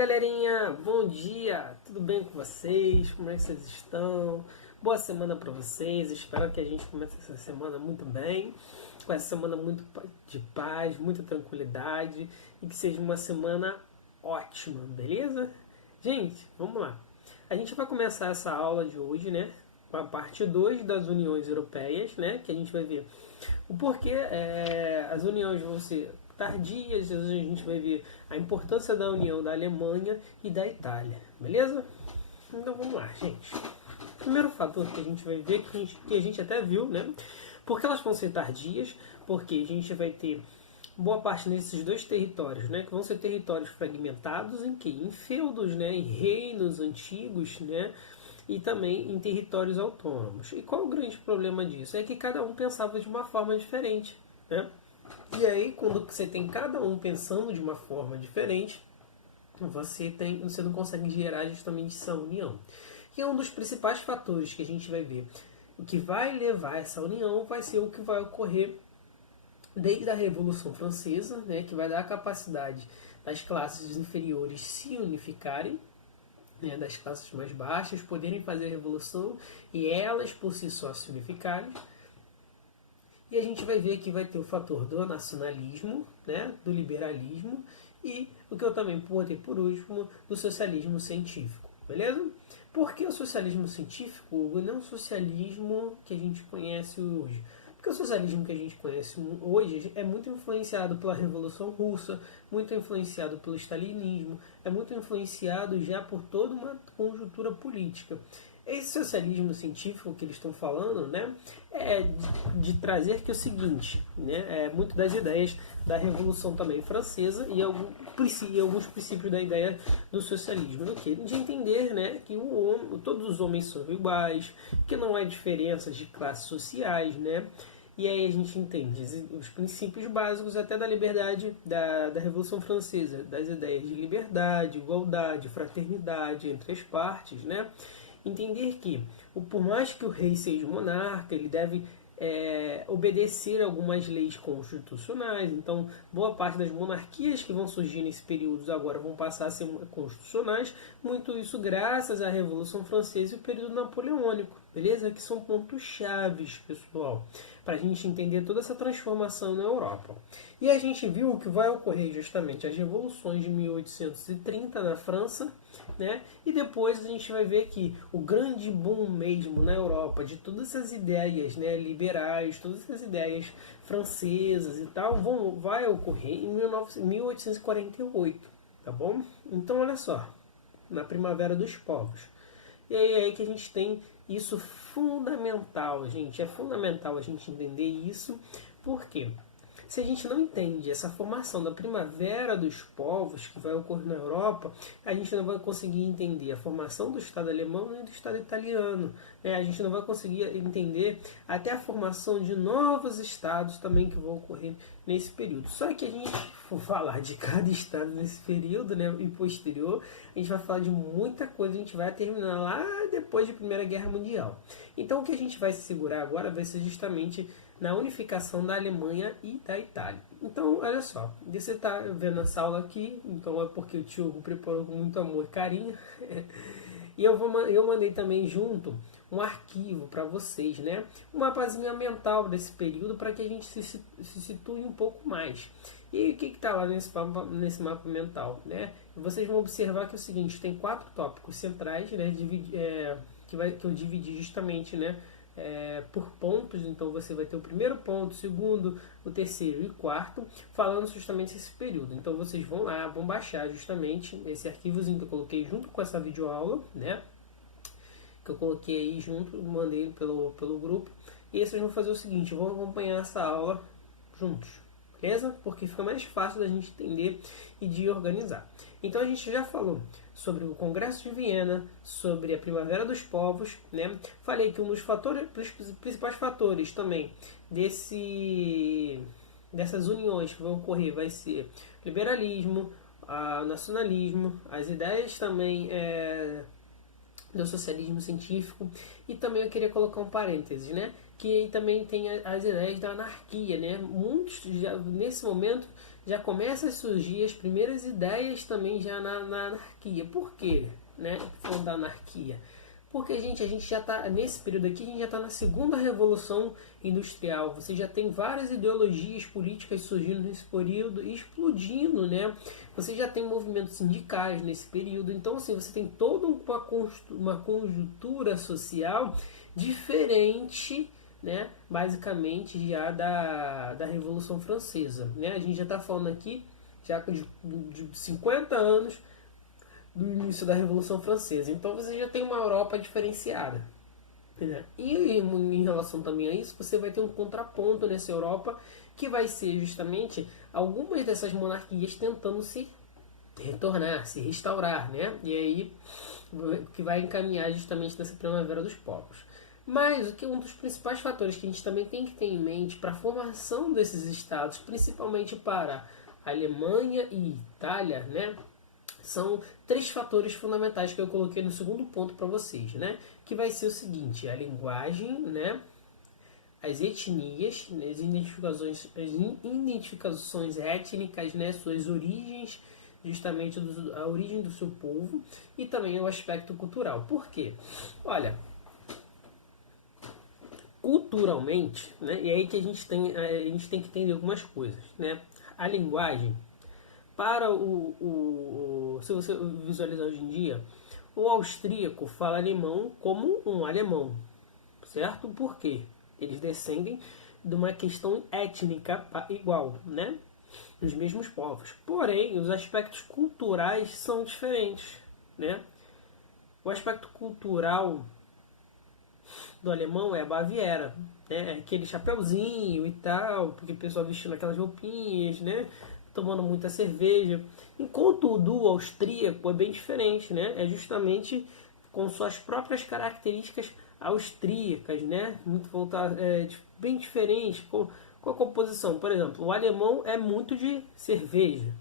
Galerinha, bom dia, tudo bem com vocês? Como é que vocês estão? Boa semana para vocês, espero que a gente comece essa semana muito bem, com essa semana muito de paz, muita tranquilidade e que seja uma semana ótima, beleza? Gente, vamos lá. A gente vai começar essa aula de hoje, né? Com a parte 2 das uniões europeias, né? Que a gente vai ver o porquê as uniões vão ser tardias, a gente vai ver a importância da união da Alemanha e da Itália, beleza? Então vamos lá, gente. O primeiro fator que a gente vai ver, que a gente até viu, né? Porque elas vão ser tardias, porque a gente vai ter boa parte nesses dois territórios, né? Que vão ser territórios fragmentados em que? Em feudos, né? Em reinos antigos, né? E também em territórios autônomos. E qual o grande problema disso? É que cada um pensava de uma forma diferente, né? E aí, quando você tem cada um pensando de uma forma diferente, você não consegue gerar justamente essa união. E é um dos principais fatores que a gente vai ver. O que vai levar essa união vai ser o que vai ocorrer desde a Revolução Francesa, né, que vai dar a capacidade das classes inferiores se unificarem, né, das classes mais baixas poderem fazer a revolução e elas por si só se unificarem. E a gente vai ver que vai ter o fator do nacionalismo, né, do liberalismo e o que eu também botei por último, do socialismo científico, beleza? Por que o socialismo científico, Hugo, não o socialismo que a gente conhece hoje? Porque o socialismo que a gente conhece hoje é muito influenciado pela Revolução Russa, muito influenciado pelo stalinismo, é muito influenciado já por toda uma conjuntura política. Esse socialismo científico que eles estão falando, né, é de trazer que é o seguinte, né, é muito das ideias da Revolução também Francesa e alguns princípios da ideia do socialismo, de entender, né, que todos os homens são iguais, que não há diferenças de classes sociais, né, e aí a gente entende os princípios básicos até da liberdade da Revolução Francesa, das ideias de liberdade, igualdade, fraternidade entre as partes, né? Entender que, por mais que o rei seja monarca, ele deve obedecer algumas leis constitucionais. Então, boa parte das monarquias que vão surgir nesse período agora vão passar a ser constitucionais. Muito isso graças à Revolução Francesa e o período napoleônico, beleza? Que são pontos chaves, pessoal, para a gente entender toda essa transformação na Europa. E a gente viu que vai ocorrer justamente as revoluções de 1830 na França, né? E depois a gente vai ver que o grande boom mesmo na Europa de todas essas ideias, né, liberais, todas essas ideias francesas e tal, vai ocorrer em 1848, tá bom? Então olha só, na Primavera dos Povos. E aí é aí que a gente tem isso fundamental, gente. É fundamental a gente entender isso, porque se a gente não entende essa formação da primavera dos povos que vai ocorrer na Europa, a gente não vai conseguir entender a formação do Estado alemão nem do Estado italiano, né? A gente não vai conseguir entender até a formação de novos estados também que vão ocorrer nesse período. Só que a gente for falar de cada estado nesse período, né, e posterior, a gente vai falar de muita coisa, a gente vai terminar lá depois da Primeira Guerra Mundial. Então o que a gente vai se segurar agora vai ser justamente na unificação da Alemanha e da Itália. Então, olha só, você está vendo essa aula aqui, então é porque o tio preparou com muito amor e carinho. E eu mandei também junto um arquivo para vocês, né? Um mapazinho mental desse período para que a gente se situe um pouco mais. E o que está lá nesse mapa mental, né? Vocês vão observar que é o seguinte, tem 4 tópicos centrais, né? Que eu dividi justamente, né? Por pontos, então você vai ter o primeiro ponto, o segundo, o terceiro e o quarto, falando justamente esse período. Então vocês vão lá, vão baixar justamente esse arquivozinho que eu coloquei junto com essa videoaula, né? Que eu coloquei aí junto, mandei pelo grupo. E aí vocês vão fazer o seguinte, vão acompanhar essa aula juntos, beleza? Porque fica mais fácil da gente entender e de organizar. Então a gente já falou sobre o Congresso de Viena, sobre a Primavera dos Povos, né? Falei que um dos principais fatores também dessas uniões que vão ocorrer vai ser o liberalismo, o nacionalismo, as ideias também do socialismo científico, e também eu queria colocar um parênteses, né? Que também tem as ideias da anarquia, né? Muitos, nesse momento, já começa a surgir as primeiras ideias também já na anarquia. Por quê? Né? Falando da anarquia. Porque, a gente já está, nesse período aqui, a gente já está na segunda revolução industrial. Você já tem várias ideologias políticas surgindo nesse período e explodindo, né? Você já tem movimentos sindicais nesse período. Então, assim, você tem toda uma conjuntura social diferente, né? Basicamente, já da Revolução Francesa, né? A gente já está falando aqui já de 50 anos do início da Revolução Francesa. Então você já tem uma Europa diferenciada. Né? E em relação também a isso, você vai ter um contraponto nessa Europa que vai ser justamente algumas dessas monarquias tentando se retornar, se restaurar, né? E aí que vai encaminhar justamente nessa primavera dos povos. Mas o que um dos principais fatores que a gente também tem que ter em mente para a formação desses estados, principalmente para a Alemanha e Itália, né? São 3 fatores fundamentais que eu coloquei no segundo ponto para vocês, né? Que vai ser o seguinte: a linguagem, né? As etnias, né? As identificações étnicas, né? Suas origens, justamente a origem do seu povo, e também o aspecto cultural. Por quê? Olha, culturalmente, né? E aí que a gente tem que entender algumas coisas, né? A linguagem, para se você visualizar hoje em dia, o austríaco fala alemão como um alemão, certo? Por quê? Eles descendem de uma questão étnica igual, né? Dos mesmos povos. Porém, os aspectos culturais são diferentes, né? O aspecto cultural do alemão é a Baviera, né? Aquele chapeuzinho e tal, porque o pessoal vestindo aquelas roupinhas, né? Tomando muita cerveja, enquanto o do austríaco é bem diferente, né? É justamente com suas próprias características austríacas, né? Muito voltado, bem diferente com a composição. Por exemplo, o alemão é muito de cerveja,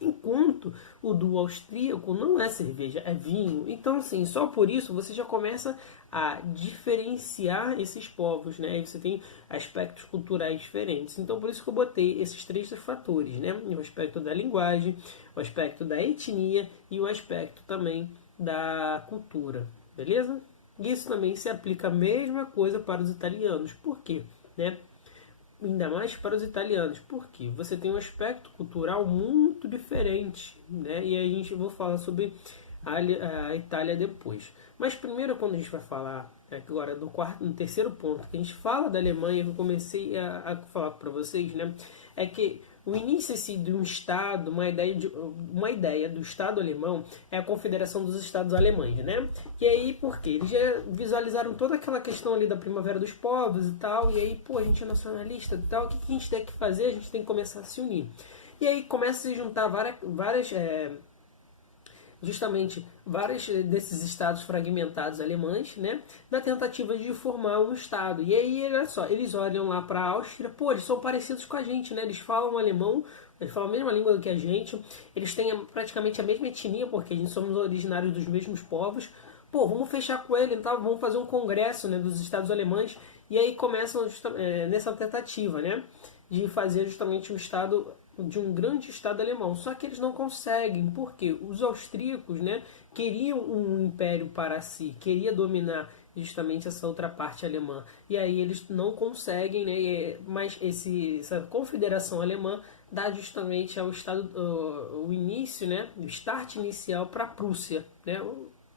enquanto o do austríaco não é cerveja, é vinho. Então, assim, só por isso você já começa a diferenciar esses povos, né? E você tem aspectos culturais diferentes. Então, por isso que eu botei esses 3 fatores, né? O aspecto da linguagem, o aspecto da etnia e o aspecto também da cultura, beleza? Isso também se aplica a mesma coisa para os italianos. Por quê? Né? Ainda mais para os italianos, porque você tem um aspecto cultural muito diferente, né? E a gente vai falar sobre a Itália depois. Mas primeiro, quando a gente vai falar agora no terceiro ponto, que a gente fala da Alemanha, que eu comecei a falar para vocês, né? É que o início de um Estado, uma ideia do Estado alemão é a Confederação dos Estados Alemães, né? E aí, por quê? Eles já visualizaram toda aquela questão ali da Primavera dos Povos e tal, e aí, pô, a gente é nacionalista e tal, o que a gente tem que fazer? A gente tem que começar a se unir. E aí começa a se juntar várias desses estados fragmentados alemães, né, na tentativa de formar um estado. E aí, olha só, eles olham lá para a Áustria, pô, eles são parecidos com a gente, né, eles falam alemão, eles falam a mesma língua do que a gente, eles têm praticamente a mesma etnia, porque a gente somos originários dos mesmos povos. Pô, vamos fechar com ele, então, vamos fazer um congresso, né, dos estados alemães, e aí começam nessa tentativa, né, de fazer justamente um estado, de um grande estado alemão. Só que eles não conseguem, porque os austríacos, né, queriam um império para si, queria dominar justamente essa outra parte alemã. E aí eles não conseguem, né, mas essa confederação alemã dá justamente ao estado o início, né, o start inicial para a Prússia, né,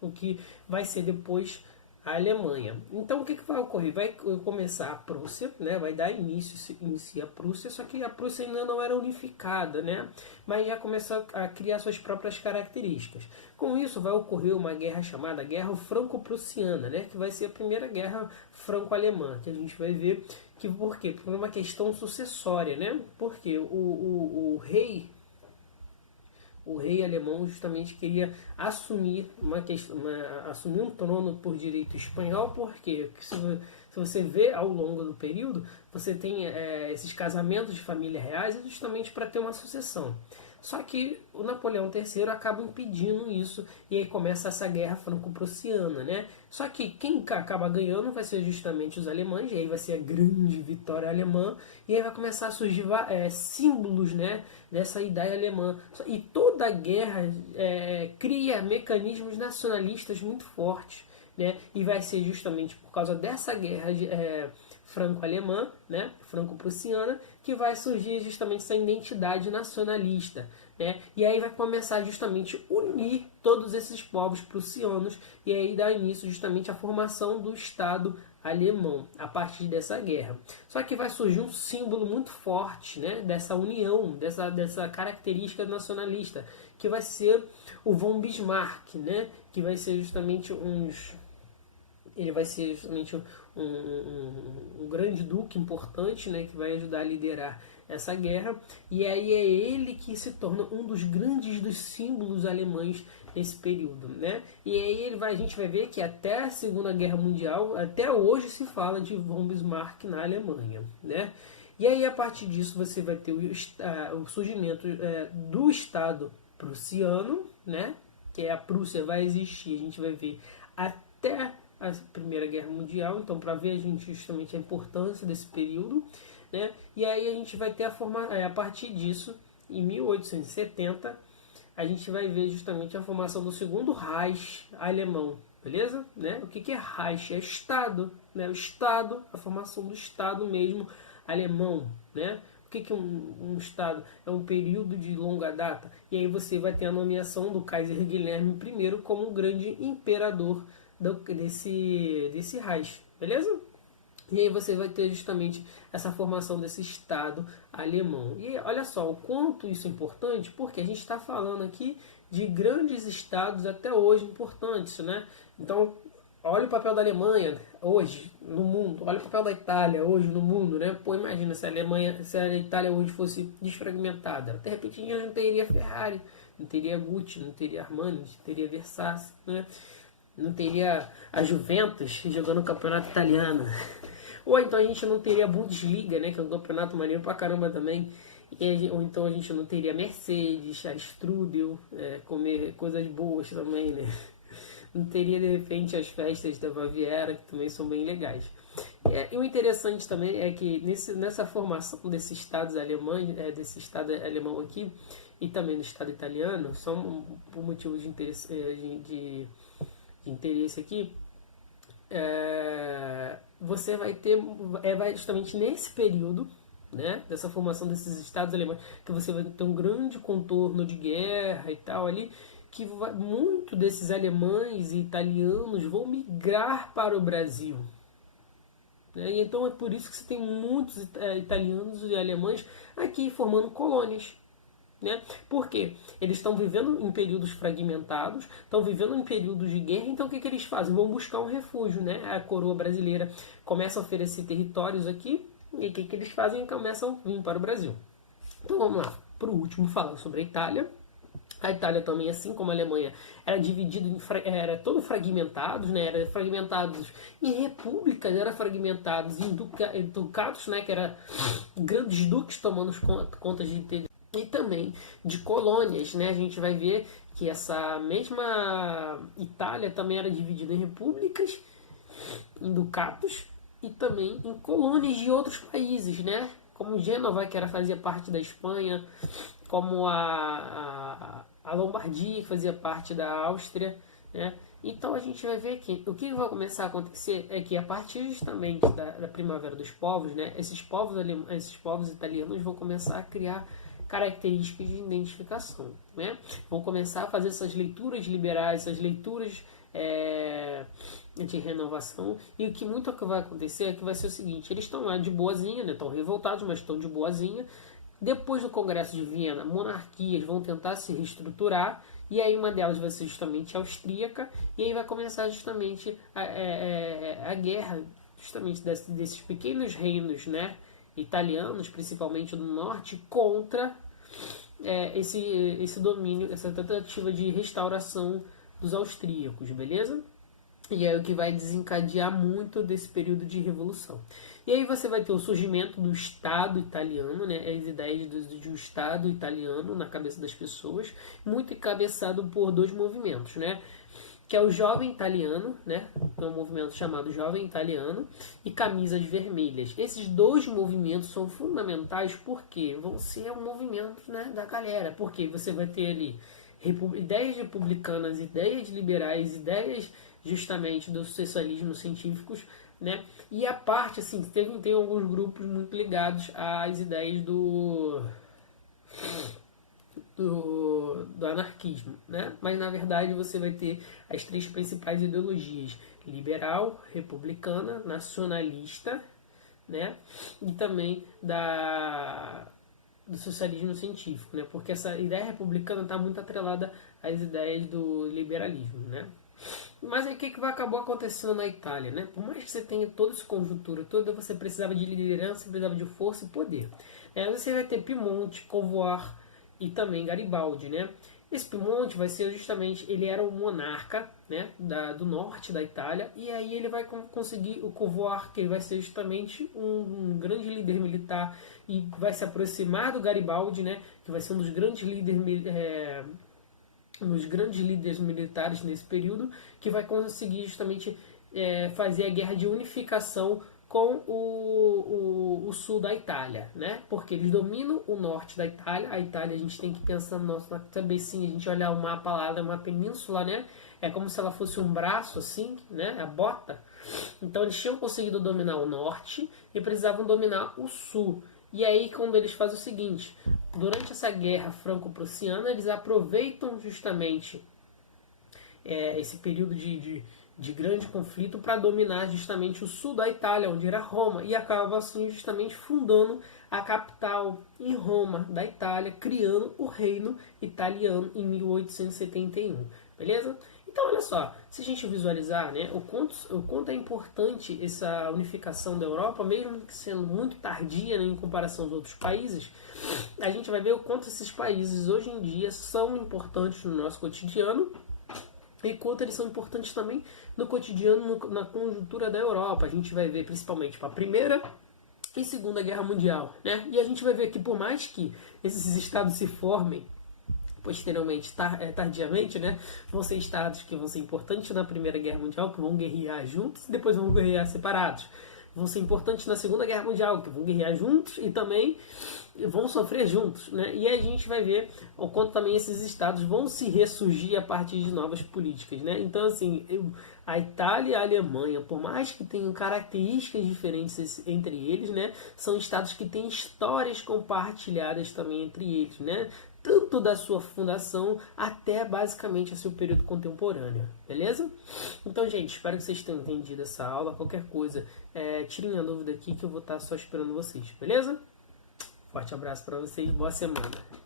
o que vai ser depois a Alemanha. Então o que vai ocorrer? Vai começar a Prússia, né? Vai dar início a Prússia, só que a Prússia ainda não era unificada, né? Mas já começou a criar suas próprias características. Com isso vai ocorrer uma guerra chamada Guerra Franco-Prussiana, né? Que vai ser a primeira guerra franco-alemã, que a gente vai ver que por quê? Por uma questão sucessória, né? Porque o rei alemão justamente queria assumir assumir um trono por direito espanhol, porque se você vê ao longo do período, você tem esses casamentos de famílias reais justamente para ter uma sucessão. Só que o Napoleão III acaba impedindo isso e aí começa essa guerra franco-prussiana, né? Só que quem acaba ganhando vai ser justamente os alemães, e aí vai ser a grande vitória alemã, e aí vai começar a surgir símbolos, né, dessa ideia alemã. E toda a guerra cria mecanismos nacionalistas muito fortes, né? E vai ser justamente por causa dessa guerra franco-alemã, né, franco-prussiana, que vai surgir justamente essa identidade nacionalista, né? E aí vai começar justamente a unir todos esses povos prussianos e aí dar início justamente à formação do Estado alemão a partir dessa guerra. Só que vai surgir um símbolo muito forte, né, dessa união, dessa característica nacionalista, que vai ser o von Bismarck, né, que vai ser justamente ele vai ser justamente um grande duque importante, né, que vai ajudar a liderar essa guerra, e aí é ele que se torna um dos grandes dos símbolos alemães nesse período, né? E aí a gente vai ver que até a Segunda Guerra Mundial, até hoje se fala de von Bismarck na Alemanha, né? E aí a partir disso você vai ter o surgimento do Estado prussiano, né? Que a Prússia vai existir, a gente vai ver até a Primeira Guerra Mundial, então para ver justamente a importância desse período, né? E aí a gente vai ter a partir disso, em 1870, a gente vai ver justamente a formação do segundo Reich alemão, beleza? Né? O que é Reich? É Estado, né? O Estado, a formação do Estado mesmo alemão, né? O que é um Estado? É um período de longa data, e aí você vai ter a nomeação do Kaiser Guilherme I como o grande imperador desse Reich, beleza? E aí você vai ter justamente essa formação desse Estado alemão. E olha só o quanto isso é importante, porque a gente está falando aqui de grandes estados até hoje importantes, né? Então, olha o papel da Alemanha hoje no mundo, olha o papel da Itália hoje no mundo, né? Pô, imagina se a Itália hoje fosse desfragmentada. De repente a gente não teria Ferrari, não teria Gucci, não teria Armani, não teria Versace, né? Não teria a Juventus jogando o campeonato italiano. Ou então a gente não teria a Bundesliga, né, que é um campeonato maneiro pra caramba também. Ou então a gente não teria a Mercedes, a Strudel, comer coisas boas também, né? Não teria, de repente, as festas da Baviera, que também são bem legais. E o interessante também é que nessa formação desses estados alemães, desse estado alemão aqui, e também do estado italiano, são por motivos de interesse aqui, você vai ter justamente nesse período, né, dessa formação desses estados alemães, que você vai ter um grande contorno de guerra e tal ali, que muito desses alemães e italianos vão migrar para o Brasil, né? E então é por isso que você tem muitos italianos e alemães aqui formando colônias, né? Porque eles estão vivendo em períodos fragmentados, estão vivendo em períodos de guerra, então o que eles fazem? Vão buscar um refúgio, né? A coroa brasileira começa a oferecer territórios aqui, e o que eles fazem? Começam a vir para o Brasil. Então vamos lá, para o último, falando sobre a Itália. A Itália também, assim como a Alemanha, era dividido era todo fragmentados, né? Era fragmentados em repúblicas, era fragmentados em ducados, né? Que era grandes duques tomando conta de e também de colônias, né? A gente vai ver que essa mesma Itália também era dividida em repúblicas, em ducados e também em colônias de outros países, né? Como Gênova, que fazia parte da Espanha, como a Lombardia, que fazia parte da Áustria, né? Então a gente vai ver que o que vai começar a acontecer é que a partir justamente da Primavera dos Povos, né? Esses povos italianos vão começar a criar características de identificação, né? Vão começar a fazer essas leituras liberais, essas leituras de renovação, e o que muito vai acontecer é que vai ser o seguinte: eles estão lá de boazinha, né? Estão revoltados, mas estão de boazinha. Depois do Congresso de Viena, monarquias vão tentar se reestruturar, e aí uma delas vai ser justamente a austríaca, e aí vai começar justamente a guerra justamente desses pequenos reinos, né, italianos, principalmente do norte, contra esse domínio, essa tentativa de restauração dos austríacos, beleza? E é o que vai desencadear muito desse período de revolução. E aí você vai ter o surgimento do Estado italiano, né? As ideias de um Estado italiano na cabeça das pessoas, muito encabeçado por dois movimentos, né? Que é o Jovem Italiano, né? É um movimento chamado Jovem Italiano, e Camisas Vermelhas. Esses dois movimentos são fundamentais porque vão ser um movimento, né, da galera, porque você vai ter ali ideias republicanas, ideias liberais, ideias justamente do socialismo científicos, né? E a parte, assim, tem alguns grupos muito ligados às ideias do anarquismo, né? Mas na verdade você vai ter as três principais ideologias: liberal, republicana, nacionalista, né? E também do socialismo científico, né? Porque essa ideia republicana está muito atrelada às ideias do liberalismo, né? Mas aí o que vai acabar acontecendo na Itália, né? Por mais que você tenha toda essa conjuntura toda, você precisava de liderança, precisava de força e poder. Você vai ter Piemonte, Covoar e também Garibaldi, né? Esse Piemonte vai ser justamente, ele era o monarca, né, do norte da Itália, e aí ele vai conseguir o Covoar, que ele vai ser justamente um grande líder militar e vai se aproximar do Garibaldi, né, que vai ser um dos grandes líderes militares nesse período, que vai conseguir justamente fazer a guerra de unificação com o sul da Itália, né? Porque eles dominam o norte da Itália. A Itália, a gente tem que pensar na nossa cabecinha, a gente olhar o mapa lá, ela é uma península, né? É como se ela fosse um braço assim, né? A bota. Então eles tinham conseguido dominar o norte e precisavam dominar o sul. E aí quando eles fazem o seguinte, durante essa guerra franco-prussiana, eles aproveitam justamente esse período de grande conflito para dominar justamente o sul da Itália, onde era Roma, e acaba assim justamente fundando a capital em Roma da Itália, criando o reino italiano em 1871, beleza? Então olha só, se a gente visualizar, né, o quanto é importante essa unificação da Europa, mesmo que sendo muito tardia, né, em comparação aos outros países, a gente vai ver o quanto esses países hoje em dia são importantes no nosso cotidiano, e quanto eles são importantes também no cotidiano, na conjuntura da Europa. A gente vai ver principalmente para a Primeira e Segunda Guerra Mundial, né? E a gente vai ver que por mais que esses estados se formem posteriormente, tardiamente, né, vão ser estados que vão ser importantes na Primeira Guerra Mundial, que vão guerrear juntos e depois vão guerrear separados. Vão ser importantes na Segunda Guerra Mundial, que vão guerrear juntos e também vão sofrer juntos, né? E a gente vai ver o quanto também esses estados vão se ressurgir a partir de novas políticas, né? Então, assim, a Itália e a Alemanha, por mais que tenham características diferentes entre eles, né, são estados que têm histórias compartilhadas também entre eles, né? Tanto da sua fundação até basicamente o seu período contemporâneo, beleza? Então, gente, espero que vocês tenham entendido essa aula. Qualquer coisa, tirem a dúvida aqui que eu vou estar só esperando vocês, beleza? Forte abraço para vocês, boa semana!